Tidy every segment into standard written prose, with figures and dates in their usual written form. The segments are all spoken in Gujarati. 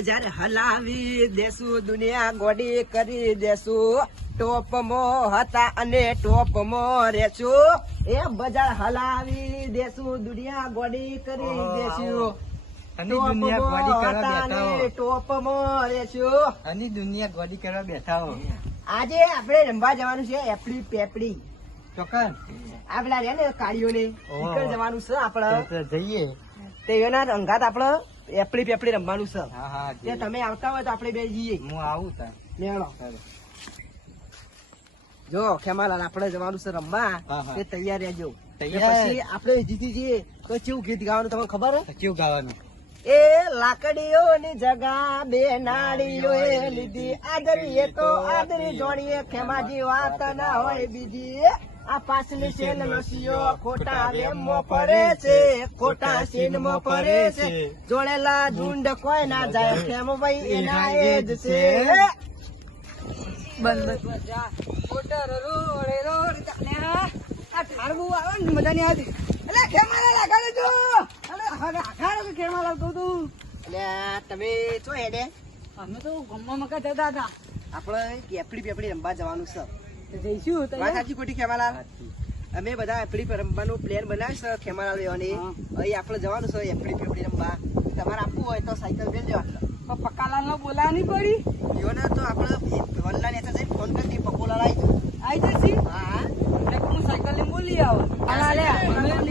બજાર હલાવી દેશું, દુનિયા ગોડી કરી દેશું. ટોપમાં હતા અને ટોપમાં રહેશું. એ બજાર હલાવી દેશું, દુનિયા ગોડી કરી દેશું. અને દુનિયા ગોડી કરવા હતા બેઠા અને હો. ટોપમાં રહેશું. અને દુનિયા ગોડી કરવા બેઠા હો. આજે આપણે રમવા જવાનું છે એપડી પેપડી. ચોક્કસ આ પેલા રહ્યા ને કાળીઓને ઓહો. નીકળ જવાનું છે આપણે. તો જઈએ. તે એના અંગાત આપણે એપડી પેપડી રમવાનું છે. હા હા તે જઈએ. તમે આવતા હોય તો આપણે બે જઈએ. હું આવું તાર. મેળો ચાલો. જો ખેમાલાલ આપણે જવાનું છે રમવા. હા, હા. તે તૈયાર રહેજો. તૈયાર. ને પછી આપણે જીતી જઈએ તો કેવું ગીત ગાવાનું તમને ખબર હે? કેવું ગાવાનું? એ લાકડીઓની જગા બે નાળીઓએ લીધી, આદરીએ તો આદરી જોડીએ, ખેમાજી વાત ના હોય બીજી. આ પાછલી સેલ નસીઓ ખોટા વેમમાં ફરે છે, ખોટા સીનમાં ફરે છે, જોડેલા ઝુંડ કોઈ ના જાય, ખેમભાઈ એના એ જ છે. અલ્યા, તમે શું હેડે? અમે તો ગમમાં મકા જતા હતા. આપણે એપડી પેપડી રમવા જવાનું છે. તો જઈશું વાત સાચી ખોટી ખેમાલાલ? અમે બધા એપડી રમવાનો પ્લાન બનાવ્યો છે ખેમાલાલ લેવાની. હા. અહીં આપણે જવાનું છે એપડી પેપડી રમવા. તમારે આપવું હોય તો સાયકલ બેન લેવા. પક્કાલાલ નો બોલા નહીં પડી. યોને તો આપણે વલ્લા નેતા જઈને ફોન કરી દઈએ, પકોલા લાવી. આવી જશે. હા હું સાયકલ લઈને બોલી આવો.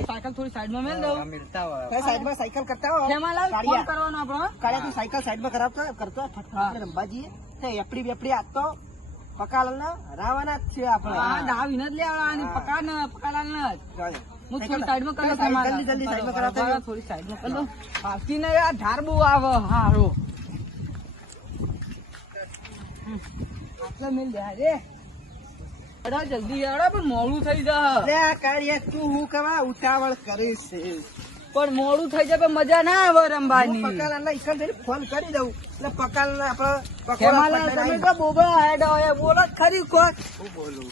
સાયકલ થોડી સાઈડમાં મેલ દઉં. આ મિલતા હોય. કઈ સાઈડમાં સાયકલ કરતા હો. ખેમાલાલ ફોન કાળિયા. કરવાનો આપણો. કાળિયા, તું સાયકલ સાઈડમાં કરતો ફટફટ આપણે રમવા જઈએ. તો એપડી બેપડી આજ તો પકાલાલના રાવાના જ છે આપણે. હા દાવ ઇને જ લેવાના. પક્કાલાલ ને જ. ચાલો. હું થોડી સાઈડમાં કરી દઉં. જલ્દી જલ્દી સાઈડમાં કરાવતા બરાબર, થોડી સાઈડમાં કરી દઉં. આવતી ને આ ધાર બહુ આવે. હારું. આટલા મિલ જાય રે. અરે જલ્દી યાર, પણ મોડું થઈ જાય. લે આ કાળિયા, તું હું કવા ઉતાવળ કરીશ છે? પણ મોડું થઈ જાય પણ મજા ના આવે હું રમવાની. પકાલાલના ઈકલ જઈને ફોન કરી દઉં એટલે પકાલાલને આપણે પકોડા ખેમાલાલ ફટાઈને તમે આવી. તો બોબા હેડ હોય. બોલો જ ખરી કોક. હું બોલું?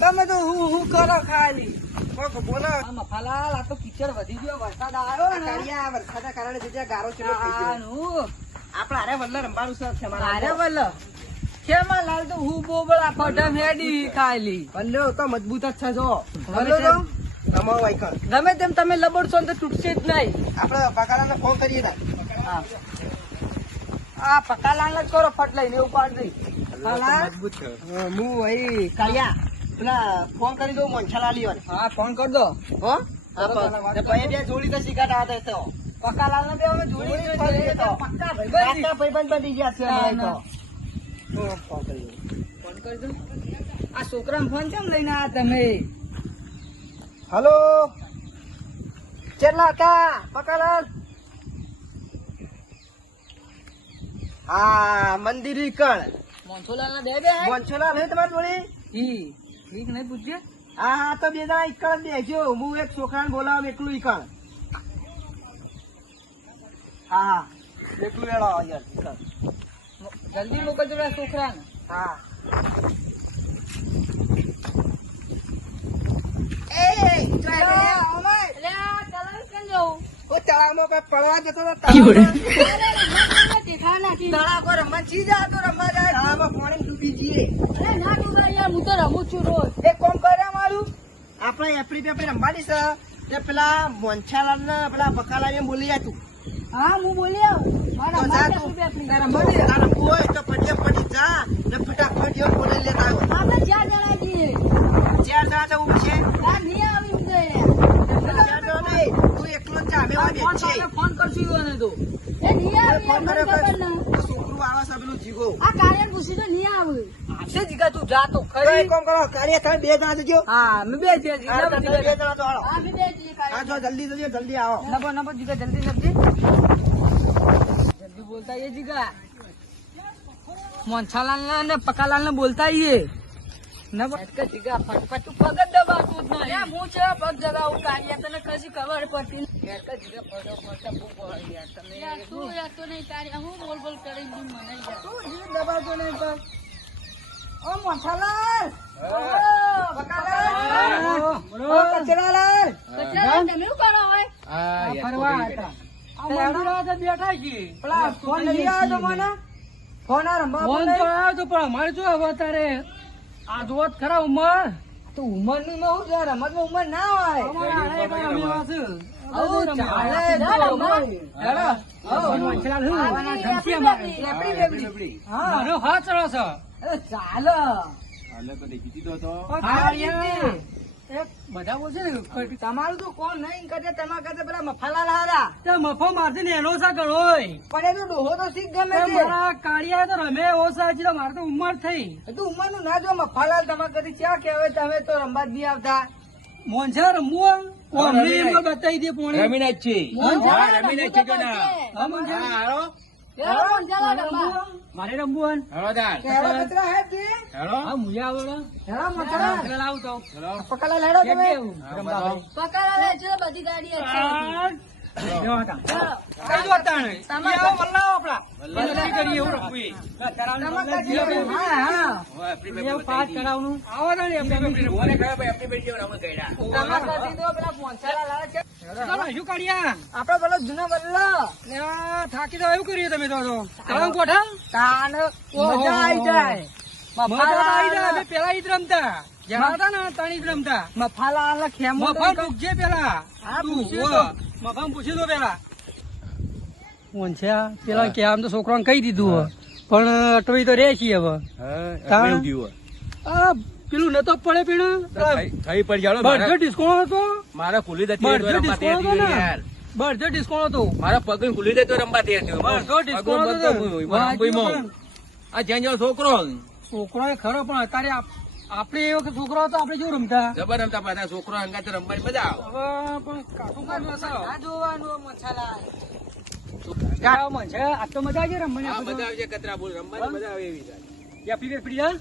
તમે તો હું કરો ખાલી. કોક બોલો. આ મફાલાલ, આ તો કિચડ વધી ગયો. વરસાદ આવ્યો ને. કાળિયા, વરસાદના કારણે જે જ્યાં ગારો ચેટલો થઈ ગયો. આનું. આપણે હારે વલ્લા રમવાનું છે ખેમાલાલ. અરે વલ્લ. ખેમાલાલ તો હું બોબડા ફોટા હેડી ખાલી. વલ્લો તો મજબૂત જ છે જો. વલ્લો તો રમાવો આઈકન. ગમે તેમ તમે લબડશો ને તો તૂટશે જ નહીં. આપણે પકાલાલને ફોન કરીએ ને. હા. આ પકાલાલ જ કરો, ફટ લઈને ઉપાડ દઈ. પકાલાલ? મજબૂત છે. હું અહીં કાળિયા પેલા ફોન કરી દઉં મોનછાલાલીઓને. હા ફોન કર દો. હો? ને પછી બે જોડી તો શીખાતા હતા તો. પકાલાલ ને બે અમે જોડી જોડી ફરી જોઈએ તો. તો પક્કા ભાઈબંધી. કાકા ભાઈબંધ બની ગયા છે ના, હમણાં ના. તો. હું ફોન કરી દઉં. ફોન કરી દો. આ છોકરાને ફોન કેમ લઈને આ તમે? હલો, કેટલા હતા પકાલાલ? હા, મંદિરી કણ. મોનસોલાલ ના બે મોનછોલાલ હે તમારી જોડે? ઠીક નહીં પૂછજે. હા હા, તો બે જણા ઈકણ જ બેસ્યો. હું એક છોકરાને બોલાવું એકલું ઈકણ. હા હા, એકલું એડો યાર ઈકણ. જલ્દી મોકલજો પેલા છોકરાને. હા. તળાવમાં કઈ પડવા જતો હતો? તળાવ પર રમવા છી જા તો રમવા જાય. તળાવમાં પાણી ડૂબી જઈએ. હું તો રમું છું રોજ. એક કોમ કર્યા મારું, આપણે એફડી પેપડી રમવાની છે તે પેલા મોનછાલાલ ને પેલા પકાલાલ ને બોલી જા તું. હા હું બોલી આવું. તો જા તું. તારે રમવું હોય તો પડી જા ને ફટાફટ એવું બોલી લેતા આવો. આપણે 4 જણા છીએ. 4 જણા તો ઉભું છે. નહીં આવી છે. 4 જણા નહીં, તું એકલો જ જા. અમે વાગે જ છે. ફોન કરશું એને તો. એ નહીં ફોન આવે. કર્યો કર. છોકરું આવે છે પેલું જીગો. આ કાર્યન પૂછી તો નહીં આવે. આવશે જીગા તું જા તો તો ખરી. એક કામ કરો, કાર્ય તમે 2 જણા જજો. હા અમે બે છીએ. હા, તમે 2 જણા તો હાલો. હા અમે બે છીએ. હા, જો જલ્દી જલ્દી જલ્દી આવો. નબો જીગા જલ્દી જલ્દી બોલતા ये જીગા. મોનછાલાલ ને પકાલાલ ને બોલતા ये નબો જીગા ફટફટ તું પગ જ દબાતું જ નહીં. હું છે પગ દબાવું કાર્યા તને કશી ખબર પડતી નહીં. જીગા પગ પડતા બહુ પડી યાર તમે. તું યાર તો નહીં કાર્યા હું બોલ કરી દઉં મને યાર. તું જીગો દબાવતો નહીં પણ. ઓ મોનછાલાલ. ઓ કચરાલાલ. તમે શું કરો હોય? આ યાર ફરવા થોડી હતા. મંદિર આગળ બેઠા છીએ. પેલા ફોન લઈ આવ્યો તો મને ફોન આ રમવા ફોન તો આવ્યો તો પણ અમારે શું હવે તારે આ જોત ખરા ઉંમર તો ઉંમર ની માં શું છે રમત માં ઉંમર ના હોય અમારે આને કઈ રમ્યા છે. આવું ચાલે હેડો. વંશલાલ હું? ધમકી અમારે. હા મારો હાથ ચડો છો. અરે ચાલો કાળિયા. એક બધા બોલશે ને તમારું તો કોણ નહીં કરે તમારા કરતા પેલા મફાલા લારા તે મફો મારશે ને એનો સા ગણોય. પણ એ તો ડોહો તો શીખ ગમે તે છે મારા કાળિયા તો રમે ઓછા છે. મારે તો ઉંમર થઈ. તું ઉંમર નું ના જો મફાલાલ તમારા કદી ક્યાં કહેવાય તમે તો રમવા જ નહીં આવતા મોંઝા રમવું ઓ અમને એમ તો બતાવી દે પોણે. રમીને જ છે. મોંઝા? હા, રમીને જ છે જો ના. હા, મોંઝા. હા, હાલો. મારે રમવું. હાલો તાર. કહેવા કતરા હે તે હાલો. હા મુયા આવડો. હેલો મફાલા પેલા લાવું તો. હાલો. પકડા લેડો તમે કેવું? હાલો. કઈ જો તાણે. આવો વલ્લાવો આપડા. વલ્લાવી કરીએ એવું રમવું એ. હા હા હવે આપણી બે એવું પાસ કરાવનું. આવો ને એમને એમને. ઓને ખબર ભાઈ આપણી બે જેવા આપણે કર્યા. તમારા કદી તો પેલા પોંચાલા લારા છે ચાલો, શું કાઢ્યા? આપડે પેલો જૂનો બદલો લે, આ થાકી તો એવું કર્યું તમે તો. કાળું કોઠા? તાન મજા આવી જાય મફા આવી જાય. અમે પેલા ઈ જ રમતા. જ્યાં હતા ને ત્યાં ઈ જ રમતા. મફાલા આલા ખેમો મફા પૂછજે પેલા. હા, તું, પૂછ્યું ઓ, તો. મફામાં પૂછી દો પેલા. કોણ છે આ? પેલા કે આમ તો છોકરાને કહી દીધું હવે. પણ અટવાઈ તો રે છીએ હવે. હા, એવું થયું. આ પેલું નતો પડે પીણું. થઈ પડી જાડો. બર્થડે ડિસ્કાઉન્ટ હતો. મારા ખુલ્લી જતી બર્થડે રમવા ડિસ્કાઉન્ટ હતો તૈયાર ને. યાર. બર્થડે ડિસ્કાઉન્ટ હતો. મારા પગ ખુલ્લી જતો રમવા તૈયાર બર્થડે ડિસ્કાઉન્ટ હતો. આ જ્યાં જ્યાં છોકરો છોકરો એ ખરો પણ અત્યારે આપણે એ વખત છોકરો હતો આપણે જેવું રમતા. જબર રમતા પાછા છોકરો અંગાત રમવાની મજા આવે. હવે પણ કાઠું કાઢવા સાવ. આ જોવાનું મસાલા ગામ છે. આ તો મજા આવી રમવાની. હા, મજા આવે છે કતરા બોલ રમવાની મજા આવે એવી થાય. એપડી વેપડી હા?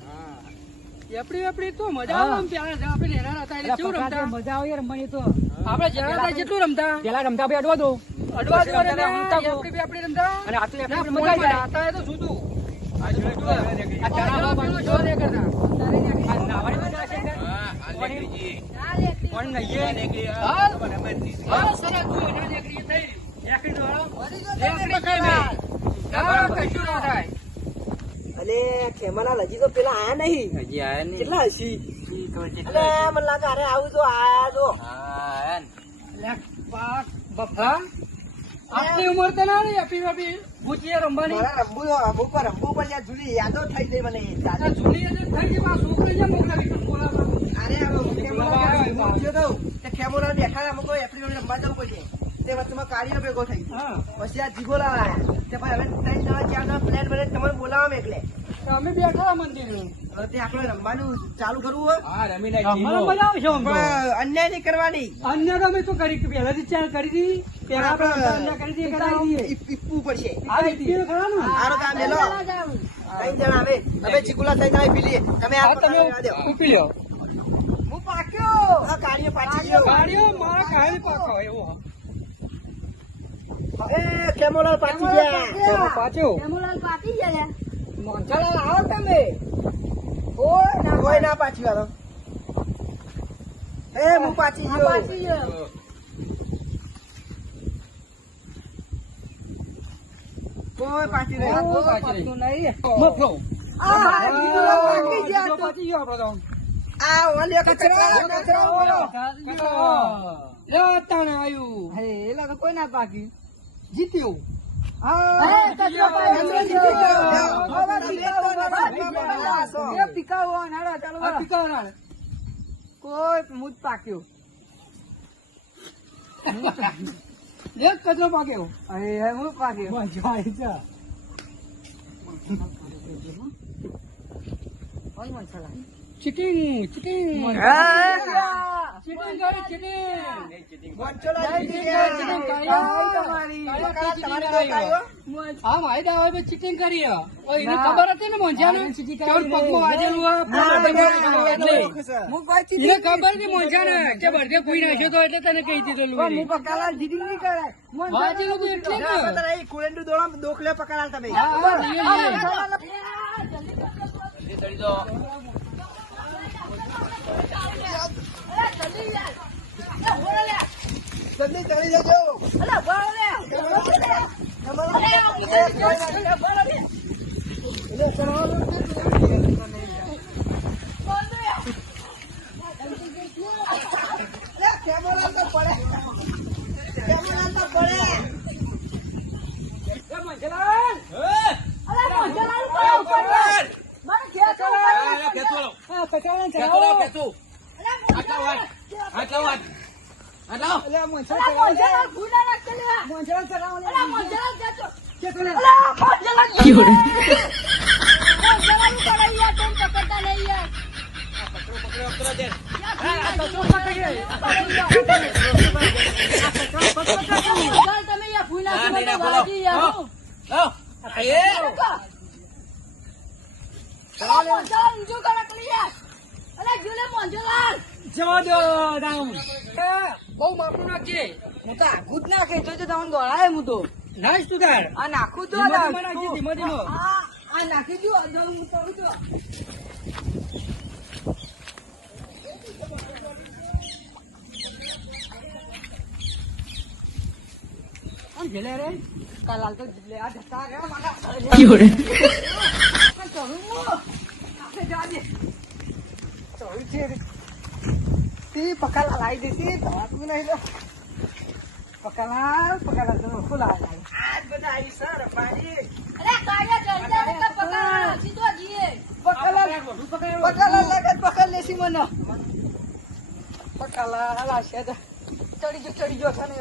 એપડી તો મજા આવે. આમ પેલા આપણે નેના હતા એટલે કેવું રમતા. મજા આવે રમવાની તો. આપણે જરા હતા કેટલું રમતા. પેલા રમતા ભાઈ અડવા દો. અડવા દો એટલે એપડી વેપડી રમતા. અને આ તો એપડી મજા આવી જાય. આ તો જુદું. આ ચારા બાજુ જો ને કરતા. આ નાવાની મજા છે કે? હા, આ લેકરીજી. પણ નહીં લેકરી, હા. હા, રમવાની. હા, સરસ તું એના લેકરી થઈ. લેકરી તો હાલો. લેકરી કઈ નહીં. હા, કશું ના થાય. અલે ખેમાલા હજી તો પેલા આયા નહીં હજી આયા નહીં. કેટલા હસી ઈ તો અલે કેટલા? મને લાગે અરે આવું તો આયા તો હા, આયા ને. લે, પાક બફા આપની ઉંમર તો ના રહી. આપી આપી ભૂચીએ રમવાની. મારા રંબુ અમુક પર રંબુ પર યાર જુદી યાદો થઈ ગઈ મને આ જૂની એટલે થઈ ગઈ. આ છોકરી જેમ મોકલાવી તું બોલાવવા. અરે ખેમોલા ખેમોલા બેઠા અમુક એપ્રિલ રમવા જવું પડશે તે વચ્ચેમાં કાર્ય ભેગો થઈ હા. પછી આ જીગો લાવ્યા તે ભાઈ હવે 3 દવા 4 દવા પ્લાન બને તમને બોલાવવા એટલે તો અમે બેઠા મંદિર. હવે તે આપણે રમવાનું ચાલુ કરવું હોય હા, રમીને મને જીવો. મજા આવે છે આમ તો. પણ અન્યાય નહીં કરવાની અન્ય તો અમે શું કરી કે પહેલાથી ચાલ કરી દીધી. પેલા આપણે અન્ય કરી દીધી કરાવી દઈએ. ઈપવું પડશે આ રીતે ખરાનું. આરો કામ લેલો 3 જણા હવે ચીકુલા 3 જણા પી લઈએ તમે આ આ તમે દો ઉપી લ્યો. હું પાક્યો આ કાર્ય પાછી ગયો ગાડીઓ મારા કાયમ પાકો એવો. એ ખેમોલાલ પાછી ગયા પાછો મોંચાલાલ આવો તમે કોઈ ના પાછી વાળો એ હું પાછી ગયો કોઈ પાછી નહીં મફલો. આ જીગુલાલ પાકી ગયા તો. પાછી ગયો આપણો તો. આ ઓલી કચરા બોલો લે, તાણે આયુ. એલા તો કોઈ ના પાકી જીત્યું. આ પીકાવનાર. કોઈ મુજ પાક્યો લે, કચરો પાક્યો. અરે હું પાક્યો મજા આવી છે. ચીટિંગ ચીટિંગ ચીટિંગ કરી ચીટિંગ. હા મારી દાવા પર ચીટિંગ કરી હે. ઓય, એને ખબર હતી ને મોંઝાને કેવું પગમાં વાગેલું હે. એટલે એને ખબર હતી મોંઝાને કે બર્થડે કોઈ નાખ્યો તો એટલે તને કહી દીધેલું વળી. વાગેલું તો એટલે ને. કુલેન્ડુ દોડા દોખલે પકડાલ તમે હા, હા, લઈએ, લઈએ. જલ્દી ચડી જાઓ. જલ્દી ચડી જજો બહુ માપનું નાખજે. હું તો આખું જ નાખે તો તમને દોડાય હું તો નાઈસ તું તાર આ નાખું તો ધીમો ધીમો નાખજે, ધીમો ધીમો. આ નાખી દો હું કહું તો કાલ હાલ તો લે આ જતા રહ્યા મારા પકડા લાવી દેતી ભાગવું નહીં લો પકડા તો ખુલા આજ બધા આવી સર પાડી પકડ લેસી મને પકડા લાશે ચડી જો છે ને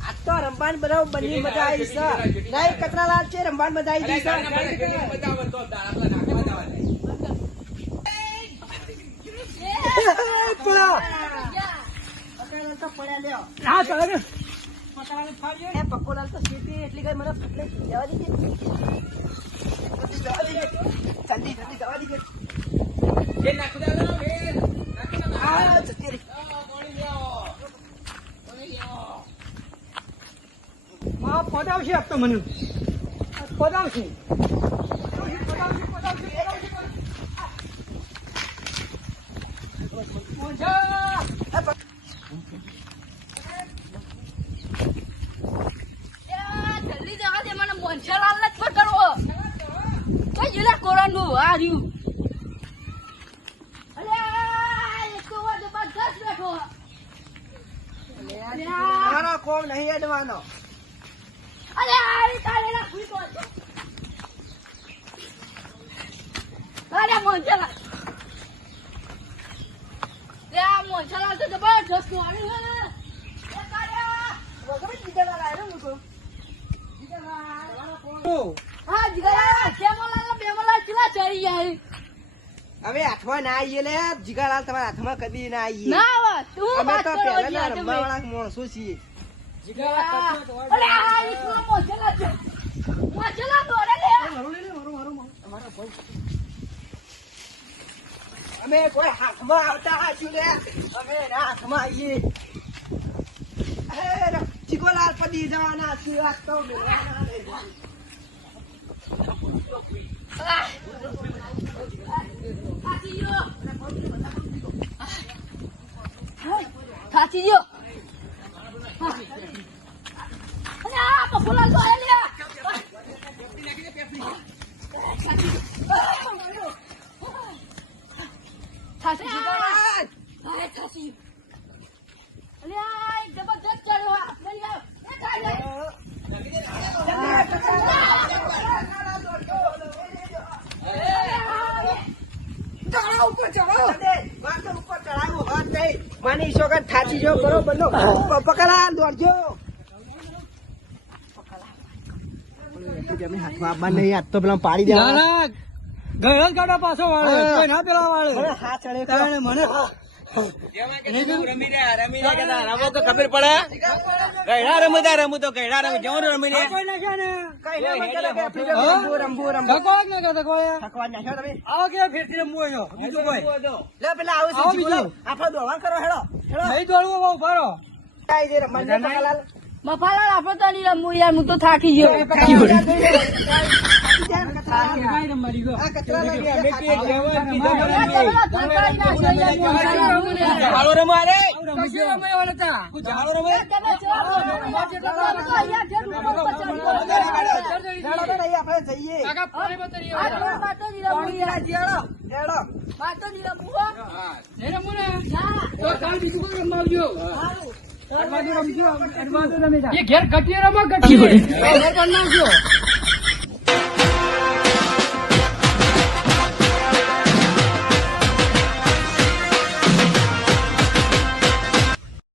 આજ તો રમવાનું બધા બની મજા આવી સર નહીં કચરાલાલ છે રમવાનું મજા આવી સર તો પડ્યા લ્યો હા ચાલે એ પકોલાલ તો સીધી એટલી કઈ મને ફટલે જવા દીજે જલ્દી જવા દીજે હા જતી રહી માં પડાવશે આપ તો મને પડાવશે જલ્દી જવા દે મને મોંછાલાલ ને જ પકડવો તો જીલા કોરાનું આ રહ્યું અલે એક તો જબરદસ્ત બેઠો મારો કોમ નહીં અડવાનો અરે આ તારે ના ભૂઈ તો અરે મોંછાલાલ લે આ મોંછાલાલ તો જબરદસ્ત આવ્યું હે એ કાઢ્યા વગર જીગરલાલ આવ્યો હું તો હા જીગરા કેમોલાલ બેમોલાલ ચલા ચડી જાય હવે હાથમાં ના આવીએ લે જીગાલાલ તમારા હાથમાં કદી ના આવીએ ના આવે તું અમે વાત તો કરો પહેલા જી રમવા વાળા માણસો છીએ અરે આ ઈસમાં મોંછાલાલ છે મોંછાલાલ દોડે લે અમે કોઈ હાથમાં આવતા હાચું લે અમે એના હાથમાં આવીએ ચીકોલાલ પડી જવાના છીએ વાત તો મેળવાના નહીં. થાચી ગયો અરે આ પફુલાલ દોડે લે થાચી ગયો અરે થાચી અરે આ એક જબરદસ્ત ચડ્યો આ લઈ આવ એ કાઢ ચડાવ ઉપર ચડાવ વાત ઉપર ચડાવ્યું હાથ નહીં માની છોકર થાચી જો બરોબર નો પકડા દોડજો હાથમાં આપવા નહીં આજ તો પેલા પાડી દેવાના ગયો જ ગાડા પાછો વાળે કોઈ ના પેલા વાળે મને હાથ ચડે તાણે મને રમી રહ્યા કેતા રમો તો ખબર પડે કઈડા રમતા રમું તો કઈડા રમ જેવું રમી લે કોઈ નાખ્યા ને કઈ ના મને કે ફ્રીડમ રંબુ ધકો જ ના કરતા કોઈ થકવા નાખ્યો તમે આવો કે ફેરથી રમવું હોય બીજું કોઈ લે પેલા આવું આવો છે બીજું. આપણે દોડવા કરો હેડો હેડો નહીં દોડવું બહુ ફારો કાઈ દે રમવાનું પકલાલ મફાલાલ આપણે તો નહીં રમવું યાર હું તો થાકી ગયો ધ્યાન ભાઈ રમવાની ગયો. આ કચરાના લીધે અમે પીએ, જેવા પીધા અરે મને પીએ. જબરા ધરકારી ના જોઈએ મોટા. ઝાડો રમો અરે. કશું રમાયો નતા. હું ઝાડો રમે. તમે જો જેટલા તમે તો અહીંયા ઘેર ઉપર ચડી હેડો તો નહીં, આપણે જઈએ. કાકા પાણીમાં તરી આ આવ્યા. તો માતાજી રમું યાર. હેડો. માતાજી રમું હો. નહીં રમવું ને? ના. તો કાલ બીજું કોઈ રમાવજો. સારું. અડવાદો રમજો, અડવાદો રમે જા. એ ઘેર ગટીએ રમો, ગટીએ. ઘેર કરી નાખજો.